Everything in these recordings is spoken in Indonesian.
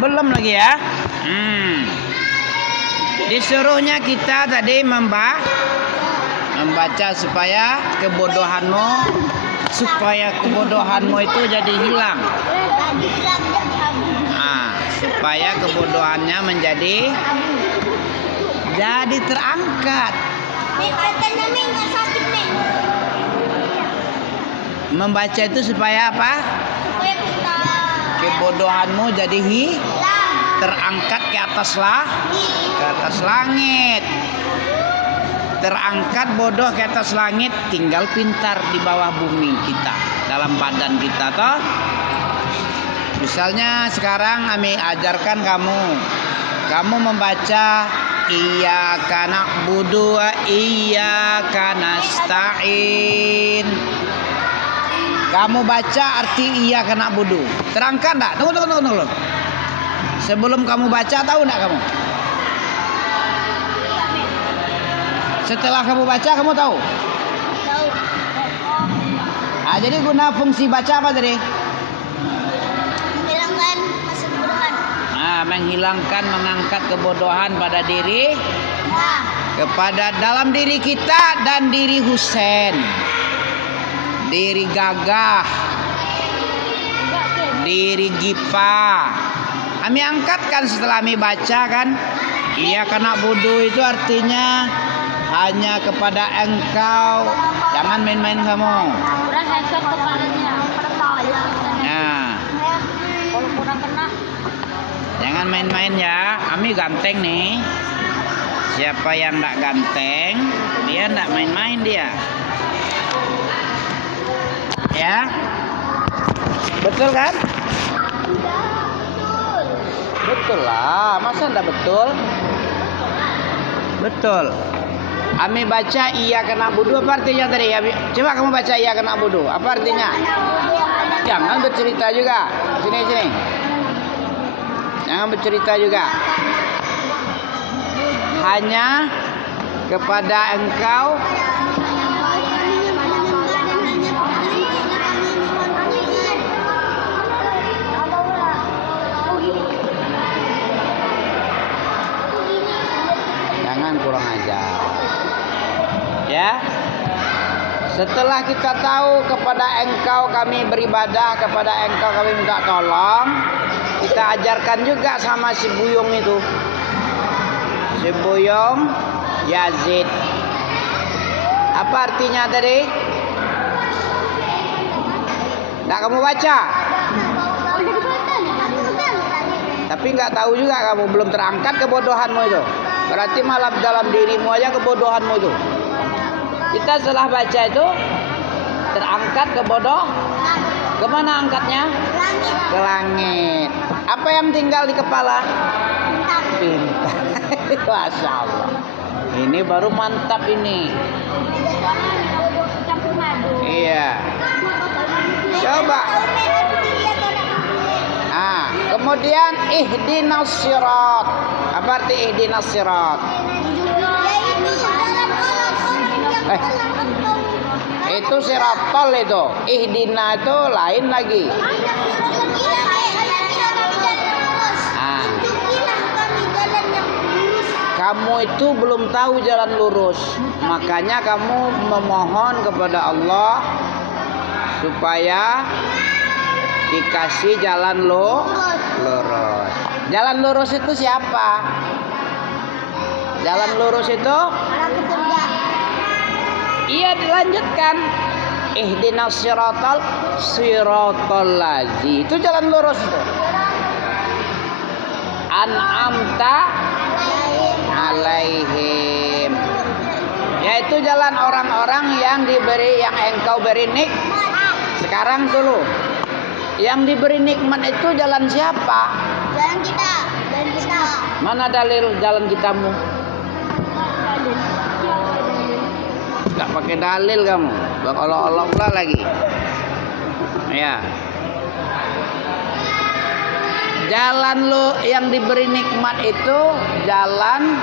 Belum lagi ya. Disuruhnya kita tadi membaca supaya kebodohanmu itu jadi hilang. Supaya kebodohannya menjadi terangkat. Membaca itu supaya apa? Kebodohanmu jadi terangkat ke atas langit. Terangkat bodoh ke atas langit, tinggal pintar di bawah bumi kita, dalam badan kita toh. Misalnya sekarang kami ajarkan kamu membaca iyyaka na'budu wa iyyaka nasta'in. Kamu baca arti iyyaka na'budu. Terangkan enggak? Tunggu. Sebelum kamu baca tahu enggak kamu? Setelah kamu baca kamu tahu? Tahu. Jadi guna fungsi baca apa tadi? Menghilangkan kebodohan. Menghilangkan, mengangkat kebodohan pada diri, kepada dalam diri kita dan diri Husain, diri Gagah, diri Gipa. Kami angkatkan setelah kami baca kan. Iyyaka na'budu itu artinya hanya kepada Engkau. Jangan main-main kamu. Kalau kurang kena. Jangan main-main ya. Kami ganteng nih. Siapa yang enggak ganteng, dia enggak main-main dia. Ya. Betul kan? Betul lah. Masa enggak betul? Betul. Kami baca iyyaka na'budu, apa artinya tadi? Coba kamu baca iyyaka na'budu. Apa artinya? Jangan bercerita juga. Sini. Jangan bercerita juga. Hanya kepada Engkau jangan kurang ajar. Ya. Setelah kita tahu kepada Engkau kami beribadah, kepada Engkau kami minta tolong, kita ajarkan juga sama si Buyung itu. Si Buyung Yazid. Apa artinya tadi? Nggak kamu baca? Tapi nggak tahu juga kamu, belum terangkat kebodohanmu itu. Berarti malah dalam dirimu aja kebodohanmu itu. Kita setelah baca itu terangkat kemana angkatnya? Ke langit. Apa yang tinggal di kepala? Pintar. Masya Allah. Ini baru mantap ini. Iya. Coba. Kemudian ihdinas sirat. Apa arti ihdinas sirat? Itu sirotol itu. Ihdina itu lain lagi. Kamu itu belum tahu jalan lurus. Makanya kamu memohon kepada Allah supaya dikasih jalan lurus. Jalan lurus itu siapa? Jalan lurus itu? Iya, dilanjutkan. Ihdinas siratal lazi. Itu jalan lurus itu. An'amta alaihim. Yaitu jalan orang-orang yang engkau beri nikmat. Sekarang dulu. Yang diberi nikmat itu jalan siapa? Jalan kita. Mana dalil jalan kitamu? Gak pakai dalil kamu. Allah pula lagi. Ya. Jalan lo yang diberi nikmat itu jalan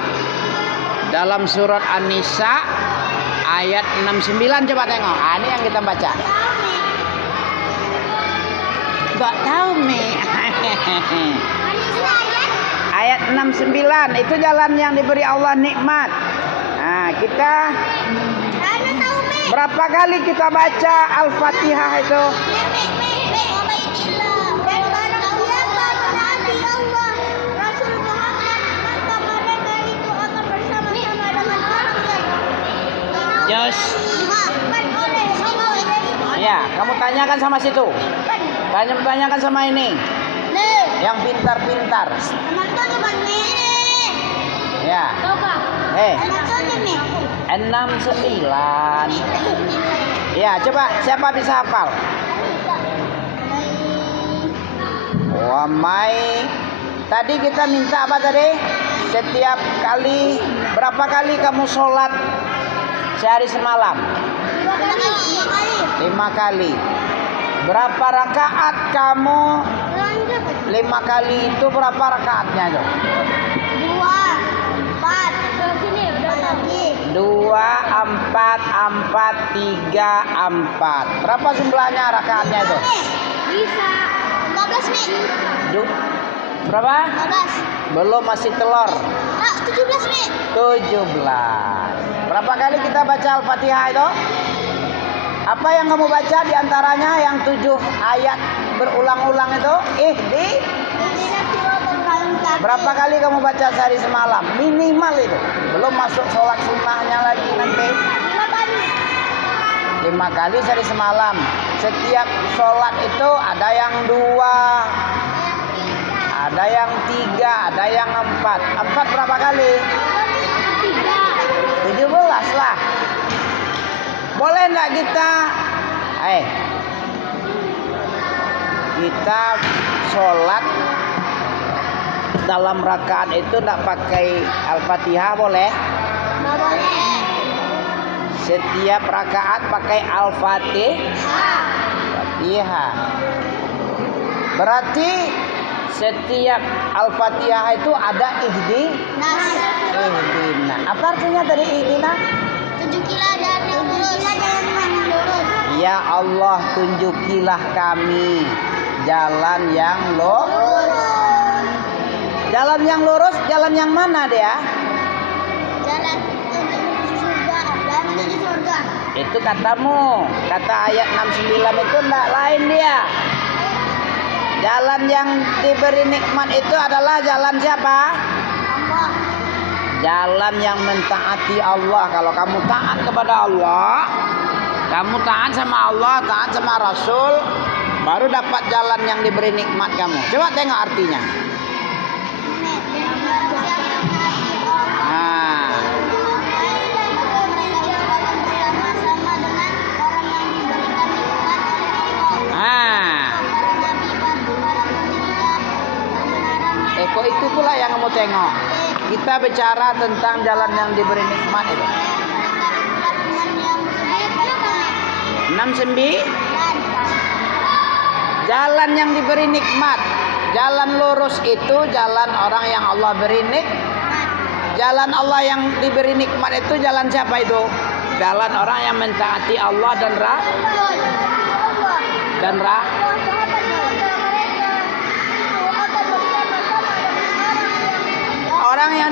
dalam surat An-Nisa ayat 69. Coba tengok. Ini yang kita baca. Gak tahu nih. 69 itu jalan yang diberi Allah nikmat. Nah, kita Ana tahu, Mi. berapa kali kita baca Al-Fatihah itu? Dan barang siapa menaati Allah, Rasul Muhammad, maka mereka itu akan bersama-sama dengan orang yang Yes. dimaafkan oleh Allah. Ya, kamu tanyakan sama situ. Tanyakan sama ini, Nih, yang pintar-pintar. teman-teman bukan Mi. Ya. Tahu Kak? Teman-teman Mi. 69. Ya, coba siapa bisa hafal? Wamai. Tadi kita minta apa tadi? Setiap kali, berapa kali kamu sholat sehari semalam? 5 kali. Berapa rakaat kamu? 5 kali itu berapa rakaatnya itu? 2, 4, 4, 3, 4. Berapa jumlahnya rakaatnya itu? Bisa 15 Mi. Berapa? 15. Belum, masih telur. 17 Mi. 17. Berapa kali kita baca Al-Fatihah itu? Apa yang kamu baca diantaranya yang 7 ayat berulang-ulang itu? Berapa kali kamu baca sehari semalam? Minimal itu. Belum masuk sholat sunnahnya lagi nanti. 5 kali sehari semalam. Setiap sholat itu ada yang 2, ada yang 3, ada yang 4. 4 berapa kali? 17 lah. Boleh enggak kita kita sholat dalam rakaat itu enggak pakai Al-Fatihah, boleh? Nggak boleh. Setiap rakaat pakai Al-Fatihah. Berarti setiap Al-Fatihah itu ada ihdina. Apa artinya dari ihdina? Tunjukilah jalan yang lurus. Ya Allah, tunjukilah kami jalan yang lurus. Jalan yang lurus, jalan yang mana dia? Jalan menuju surga. Jalan menuju surga. Itu katamu. Kata ayat 69 itu enggak lain dia. Jalan yang diberi nikmat itu adalah jalan siapa? Allah. Jalan yang mentaati Allah. Kalau kamu taat kepada Allah, kamu taat sama Allah, taat sama Rasul, baru dapat jalan yang diberi nikmat kamu. Coba tengok artinya. Nah, kok itu pula yang kamu tengok. Kita bicara tentang jalan yang diberi nikmat itu. 69. Jalan yang diberi nikmat. Jalan lurus itu jalan orang yang Allah beri nikmat. Jalan Allah yang diberi nikmat itu jalan siapa itu? Jalan orang yang mentaati Allah dan orang yang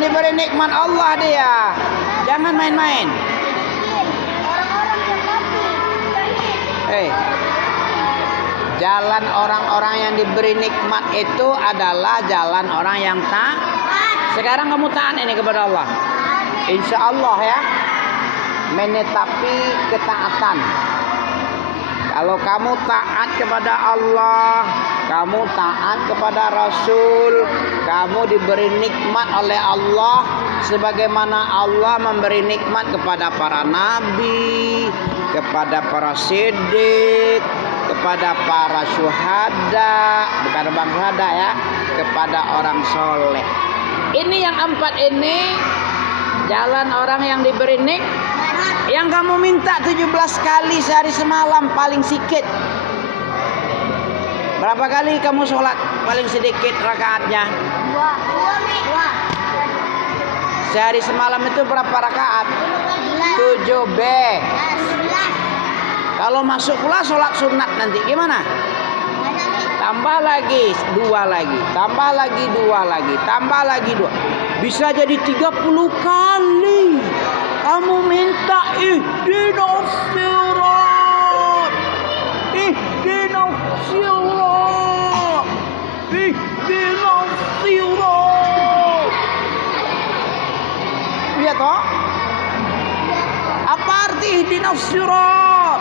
diberi nikmat Allah dia. Jangan main-main. Jalan orang-orang yang diberi nikmat itu adalah jalan orang yang taat. Sekarang kamu taat ini kepada Allah. Insya Allah ya. Menetapi ketaatan. Kalau kamu taat kepada Allah, kamu taat kepada Rasul, kamu diberi nikmat oleh Allah sebagaimana Allah memberi nikmat kepada para nabi, kepada para siddiq, kepada para syuhada, bukan bang syuhada ya, kepada orang soleh. Ini yang 4 ini jalan orang yang diberi nikmat. Yang kamu minta 17 kali sehari semalam paling sedikit. Berapa kali kamu sholat paling sedikit rakaatnya? 2. Sehari semalam itu berapa rakaat? 7B. Kalau masuk pula sholat sunat nanti gimana? tambah lagi 2 lagi, tambah lagi 2 lagi, tambah lagi 2. Bisa jadi 30 kali. Kamu minta ihdinas sirat. Ihdinas sirat. Ihdinas sirat. Iya toh? Apa arti ihdinas sirat?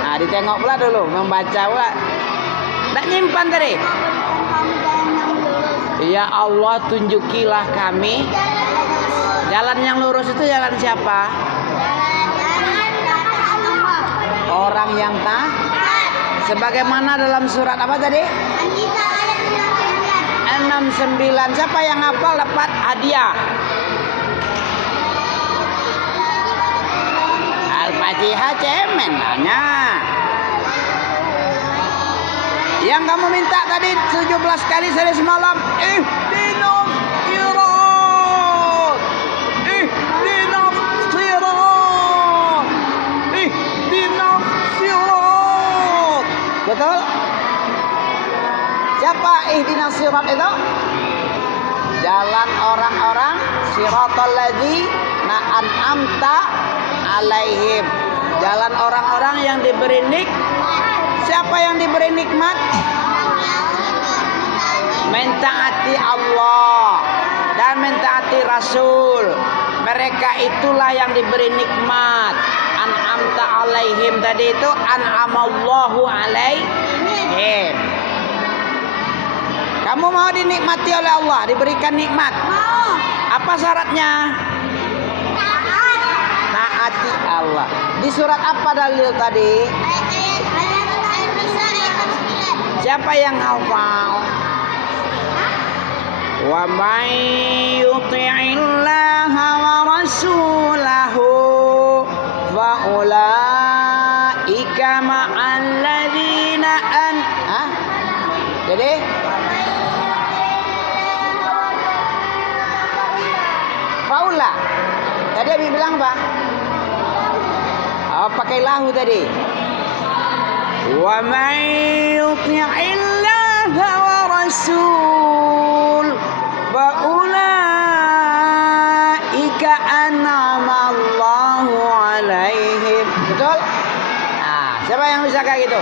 Nah, ditengok pula dulu, membaca pula. Tak nyimpan tadi. Ya Allah, tunjukilah kami jalan yang lurus. Itu jalan siapa? Orang yang taat. Sebagaimana dalam surat apa tadi? 69. Siapa yang hafal dapat hadiah? Al-Fatihah cemen nanya. Yang kamu minta tadi 17 kali sehari semalam. Ihdinas sirat. Ihdinas sirat. Ihdinas sirat. Betul? Siapa ihdinas sirat itu? Jalan orang-orang siratal ladzina an'amta alaihim. Jalan orang-orang yang diberi Siapa yang diberi nikmat? Mentaati Allah dan mentaati Rasul. Mereka itulah yang diberi nikmat. An'amta alaihim tadi itu an'amallahu alaihim. Kamu mau dinikmati oleh Allah, diberikan nikmat? Mau. Apa syaratnya? Taati Allah. Di surat apa dalil tadi? Siapa yang hafal? Wa may yuti'illaha wa rasulahu fa ulaika ma'al ladzina Jadi faula. Tadi Abi bilang apa? Oh, pakai lahu tadi. Wa may yuti'illaha wa rasul fa ulaika an'ama Allahu alaihim. Betul? Nah, siapa yang bisa kayak gitu?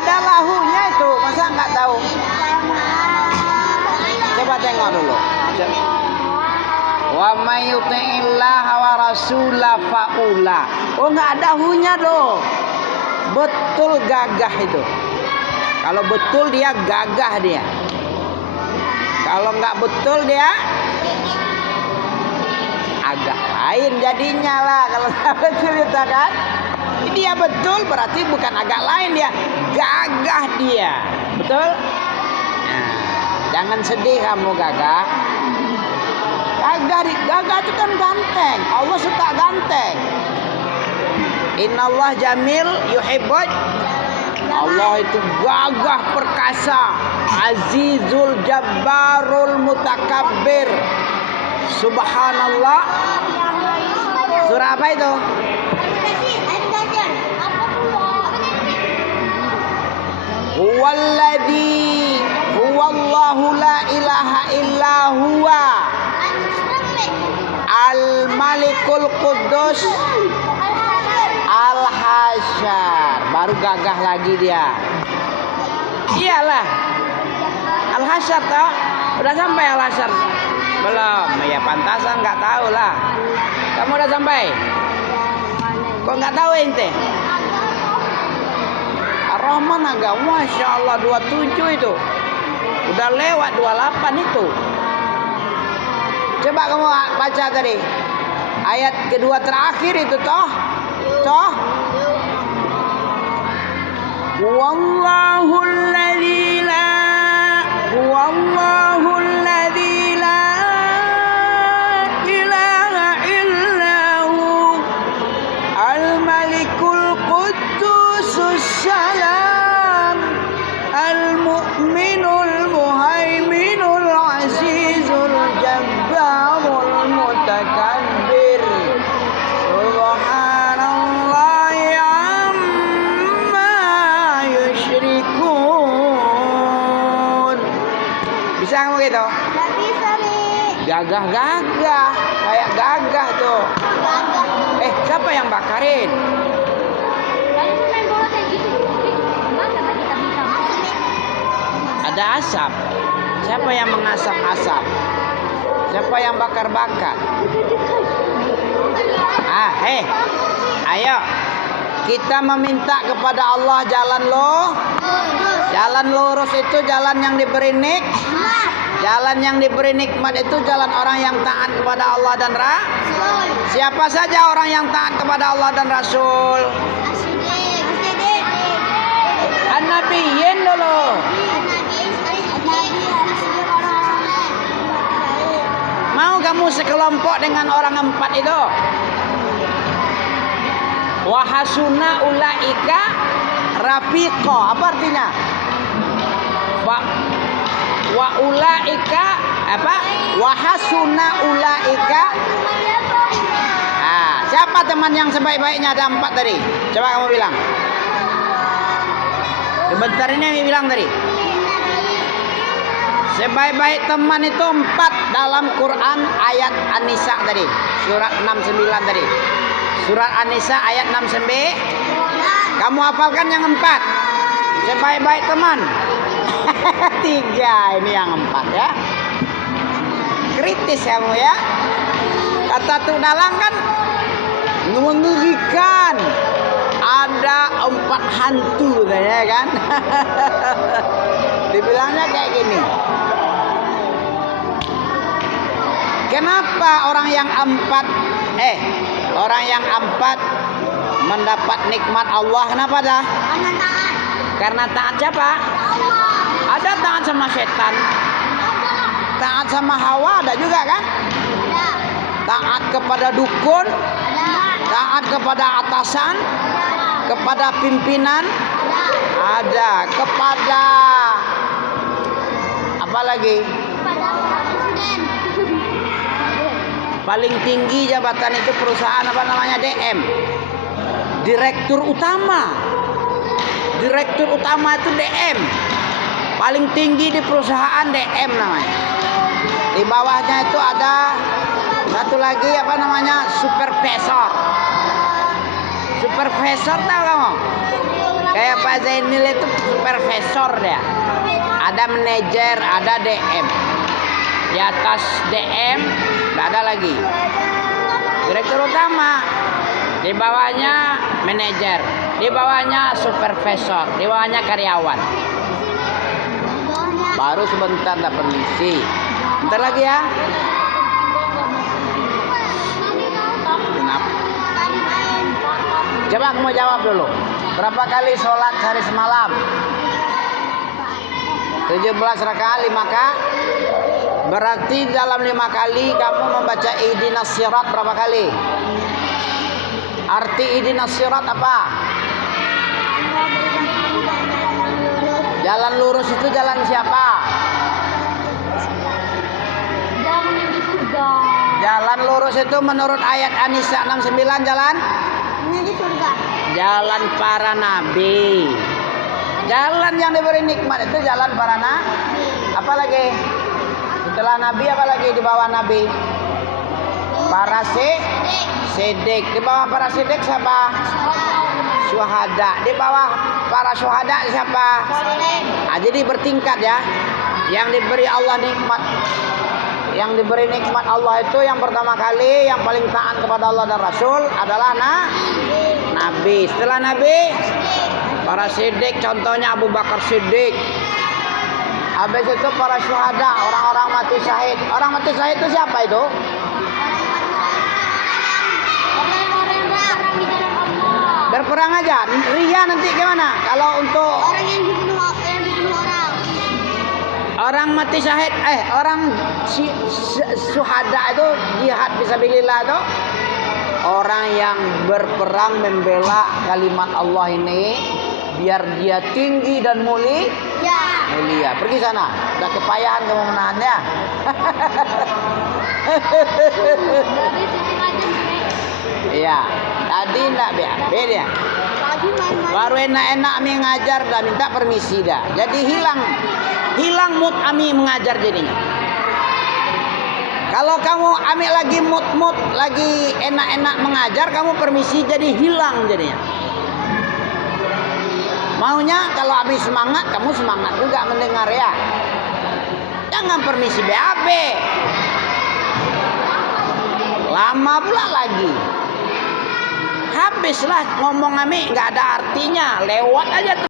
Ada lahunya itu, masa nggak tahu? Coba tengok dulu. Wa may yuti'illaha wa rasulahu faula. Oh, enggak ada hunya doh. Betul gagah itu. Kalau betul dia gagah dia. Kalau enggak betul dia agak lain jadinya lah. Kalau enggak betul itu kan. Dia betul berarti bukan agak lain dia. Gagah dia. Betul? Nah, jangan sedih kamu gagah. Gagah itu kan ganteng. Allah suka ganteng. Innallah jamil yuhibbul. Allah itu gagah perkasa, azizul jabbarul mutakabbir. Subhanallah. Surah apa itu? Huwallazi huwallahu la ilaha illa huwa al-malikul quddus al-hasyar. Baru gagah lagi dia. Iyalah al-hasyar toh. Udah sampai al-hasyar? Belum. Ya pantasan nggak tahu lah. Kamu udah sampai? Kok nggak tahu ente? Ar-Rahman agak Masya Allah 27 itu. Udah lewat 28 itu. Coba kamu baca tadi. Ayat kedua terakhir itu toh. Toh. Wallahu alladzi la Wallahu alladzi la ilaha illahu al-malikul quddusus salam al-mu'minul muhaiminul azizul jabbarul mutakabbir. Gagah-gagah, kayak gagah tuh. Siapa yang bakarin? Ada asap. Siapa yang mengasap asap? Siapa yang bakar-bakar? Ayo. Kita meminta kepada Allah jalan lurus itu jalan yang diberi nikmat. Jalan yang diberi nikmat itu jalan orang yang taat kepada Allah dan Rasul. Siapa saja orang yang taat kepada Allah dan Rasul? An-Nabiyyin dulu. Mau kamu sekelompok dengan orang 4 itu? Wa hasuna ulaika rafiqa. Apa artinya? Wa ulaika apa? Wa hasuna ulaika. Siapa teman yang sebaik-baiknya? Ada 4 tadi. Coba kamu bilang. Sebentar ini yang bilang tadi. Sebaik-baik teman itu 4 dalam Quran ayat An-Nisa tadi. Surat 69 tadi. Surat An-Nisa ayat 69. Kamu hafalkan yang 4. Sebaik-baik teman. 3 ini yang 4 ya. Kritis kamu ya. Kata Tuk Dalang kan mengerikan. Ada 4 hantu ya kan. Dibilangnya kayak gini. Kenapa orang yang 4 mendapat nikmat Allah? Kenapa dah? Karena taat siapa? Ada taat sama setan. Taat sama hawa ada juga kan? Taat kepada dukun, taat kepada atasan, kepada pimpinan, ada kepada apa lagi? Paling tinggi jabatan itu perusahaan apa namanya? DM. Direktur utama. Direktur utama itu DM. Paling tinggi di perusahaan DM namanya. Di bawahnya itu ada satu lagi apa namanya? Supervisor. Supervisor tahu kamu? Kayak Pak Zainil itu supervisor dia. Ada manajer, ada DM. Di atas DM tidak ada lagi. Direktur utama. Di bawahnya manajer. Di bawahnya supervisor. Di bawahnya karyawan. Baru sebentar ada permisi. Bentar lagi ya. Kenapa? Coba kamu jawab dulu. Berapa kali sholat sehari semalam? 17 rakaat 5 kali. Berarti dalam 5 kali kamu membaca ihdinas sirat berapa kali? Arti ihdinas sirat apa? Jalan lurus itu jalan siapa? Jalan lurus itu menurut ayat An-Nisa 69 jalan? Jalan para nabi. Jalan yang diberi nikmat itu jalan para nabi. Apa lagi? Setelah nabi apa lagi di bawah nabi? Para siddiq. Di bawah para siddiq siapa? Syuhada. Di bawah para syuhada siapa? Jadi bertingkat ya. Yang diberi Allah nikmat. Yang diberi nikmat Allah itu yang pertama kali yang paling taat kepada Allah dan Rasul adalah nabi. Setelah nabi para siddiq, contohnya Abu Bakar Siddiq. Habis itu para syuhada, orang-orang mati syahid. Orang mati syahid itu siapa itu? Berperang aja. Ria nanti gimana? Kalau untuk Orang yang dibunuh orang. orang mati syahid, orang syuhada itu jihad fisabilillah itu orang yang berperang membela kalimat Allah ini biar dia tinggi dan mulia. Pergi sana. Udah kepayahan kamu menahannya. Iya. Tadi enggak beda. Baru enak-enak Ami ngajar dah minta permisi dah. Jadi hilang mood Ami mengajar jadinya. Kalau kamu ambil lagi mood, lagi enak-enak mengajar, kamu permisi jadi hilang jadinya. Maunya kalau habis semangat, kamu semangat juga mendengar ya. Jangan permisi BAB. Lama pula lagi. Habislah ngomong Ami, nggak ada artinya, lewat aja.